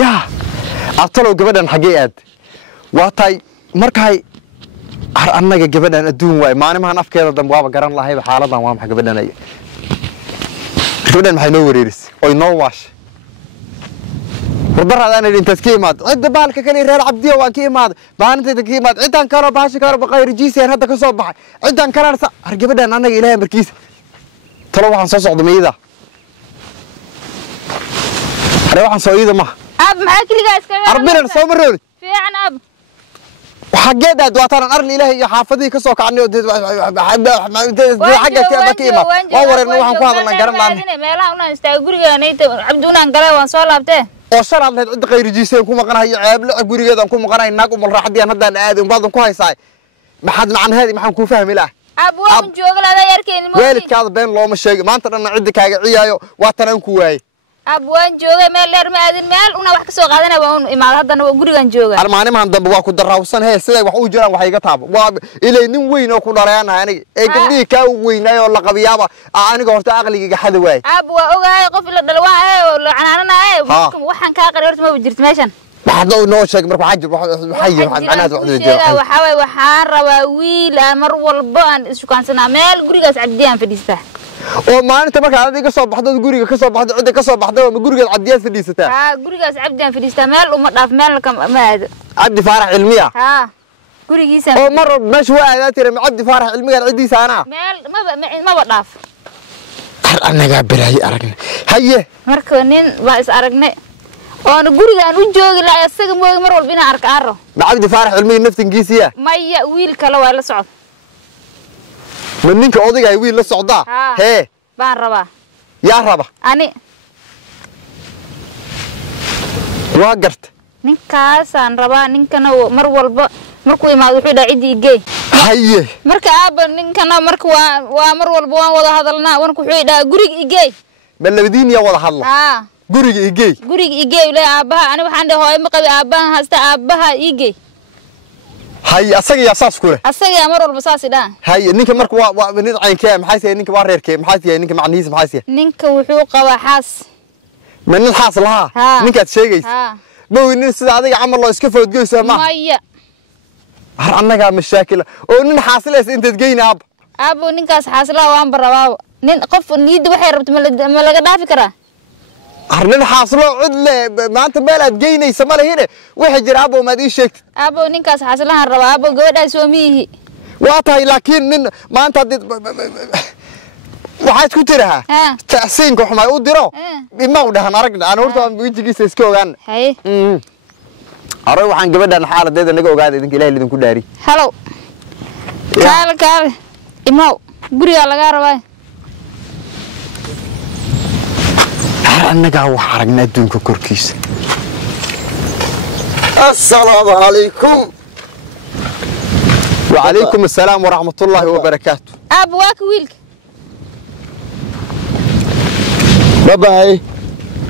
يا أبطلوا جبنا حقيقة واتاي مركاي أنا جبنا الدون واي ما أنا ما نفكر هذا دم وابا قرن الله هي بحالة دم وام حق بدنا نيجي جبنا ما هينور يرس أو ينواش وضر هذا اللي أنت سكيمات عد بالك كلي ريال عبدية وكيمات ما أنت سكيمات عد أنكر باش كار بغير جيسي هذا كصبح عد أنكر ص جبنا أنا إلهي مركيز تروح عن صوص عظمي ذا روح عن صويده ما أب معك اللي قاعد كذا ربنا نصبر في عن أب وحقيقة دواتنا أرني إلهي حافظي كسوك عني حقك يا بكيمة وور إنه وحنا كهذا من قرن لان ما لا أنا استأجر يعني عبدونا نقلا وانصار لابته وشر الله عند غير جيسين كم قرن هي عيب لا أقول يدا كم قرن هناك ومن راح دي أنا ده آدم بعضهم كويس ساي ما حد عن هذه ما حنكون فاهم له أبو من جوجل هذا يركين ويلك كذا بين الله مش شيء ما أنت أنا عندك عيايو واتنا كواي أبوان جوجا مال لر مادين مال ونا wax soo qaadana waa imaad hadana waa gurigan jooga armaani ma dambe waa ku darawsan hay sida wax u jiraan wax iga taabo waa ilay nin weyn oo ku dhareeyana aniga ee gabdhii ka weynayo la qabiyaaba aniga horta aqliga xad waay abu waa ogaay qof la dhalwaa oo la canaananaay waxaan ka qaray horta ma jirto meeshan waxaad noo sheeg marka waxay macnaheedu waxa way waxaan rabaa wiil mar walba aan isku kaansana meel gurigaas cabdiyaan fadhiista oo maalinta marka aad iga soo baxdo guriga ka soo baxdo cid ka soo baxdo ma guriga cabdiyaad fadhiisata gurigaas cabdiyaan fadhiista meel uma dhaaf meel ma aad cabdi faarax cilmiya gurigiisa oo mar meesh waa aad tiri cabdi faarax cilmiga cidiisa ana meel ma dhaaf anaga baraay aragna haye marka nin waa is aragnay oo gurigan u joogi la asaga mooy mar walba ina arkaaro ma cabdi faarax cilmiga naftinkiisa maya wiil kale waa la socod من نينك أوديك ويل للصعداء هي بان ربا يا ربا أني واقرت نينكاس عن ربا نينكنا مرول مركوي ما وحده عدي جي هيه مركا أب نينكنا مركوا ومرول بوان وضع هذا لنا ونكو حيدا جوريك إيجي بل بدين يا وضع الله جوريك إيجي ولا أبها أنا وحده هاي مقبل أبها هستا أبها إيجي هاي أساقي أساس كله أساقي أمر البساس ده هاي نينك مرك وبنيت عين كام حاسة نينك بارير كام حاسة نينك معنيس حاسة نينك وحوق وحاس من الحاصل ها نينك تشيجي بو الناس هذا عمل الله يسكفه وتجلس ما مايا أنا قام مشاكل ونن حاصل أنت تجينا أبو نينك حاصله وأنا برا نين قف نيد وحيربت ما لقى دافكره أرنين حاصلوا عدلة ما أنت بلد جينا يسمى هنا واحد جرابه ما دي شكت أبو نينكاس حاصلها الربا أبو جودا سوميه واطي لكن ما أنت waxaad ku tiraha taasiinka xumay u diro bima u dhahan aragna aan horta aan wijigiisa iska ogaan hay aray waxaan gabadhan xaaladeeda naga ogaad idinka Ilaahay idinku dhaari hello kaal imaw guriga laga rabaa anaga wax aragna adduunka korkiisa assalaamu alaykum wa alaykum assalaam wa rahmatullahi wa barakatuh abwaak wiilka babaay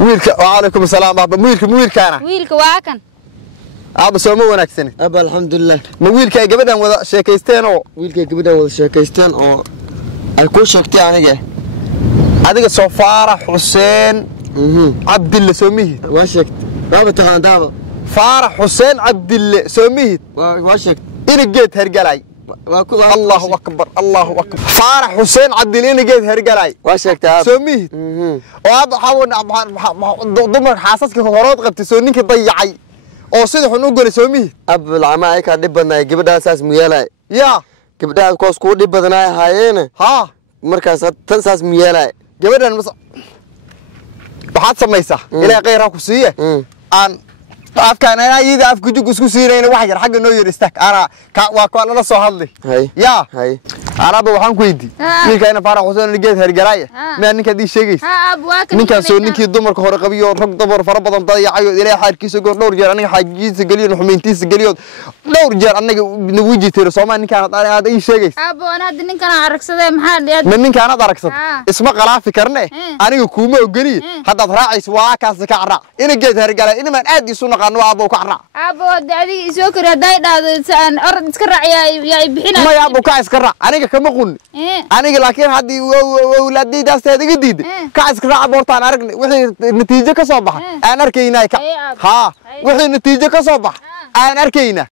wiilka wa alaykum assalaam baba wiilkaana wiilka waa kan aba soo ma wanaagsan aba alxamdulillah ma wiilka gabadhan wada sheekaysteen oo ay ku sheegtay aniga adiga soo faarax xuseen عبدالله سوميه واشكت بابا تهان دابا فارح حسين عبدالله سوميه واشكت إنا جيت هرقلاي الله أكبر الله أكبر فارح حسين عبدالله إنا جيت هرقلاي واشكت سوميه وأب حاول ضمن حاسسك هورات قبت سونيك ضيعي أو صدق نقول سوميه أب العماء كان دبنا جبنا أساس ميالاي يا جبنا كوس كود دبنا هايين ها مركز أساس ميالاي جبنا waxaad samaysaa ilaa qeyra ku siiye aan afkaan ayida af gujug isku siirayna wax yar xagga noo yar istaag ana waa ka la soo hadlay ya araba waxaan ku weydii wiilkayna faarax xuseen geed hergalaaya ma ninka dii sheegaysa ninkan soo ninkii dumarka hore qabiyo rag dumar fara badan dayacayo ilaa xaarkiisa goor dhowr jeer aniga xaqiisa galiyo xumeyntiisa galiyo dhowr jeer aniga nawiiji tiro Soomaali ninkan aad ii sheegaysa abo ana hadda ninkan aragsaday maxaa ma ninkan aad aragsad isma qalaafi karne aniga kuma ogoli haddaad raacayso waa kaas ka carraa ina geed hergalay ina man aad isu naqaan waa abo ka carraa abo daadi isoo kare haday dhaado saan orod iska raacay bixinaa ma abo ka iska raac aniga كما قلني أنا لكن هذه ولادي داس هذا جديد كعس كراع بورتان أركني وحي النتيجة كصباح أنا أركينا ها وحي النتيجة كصباح أنا أركينا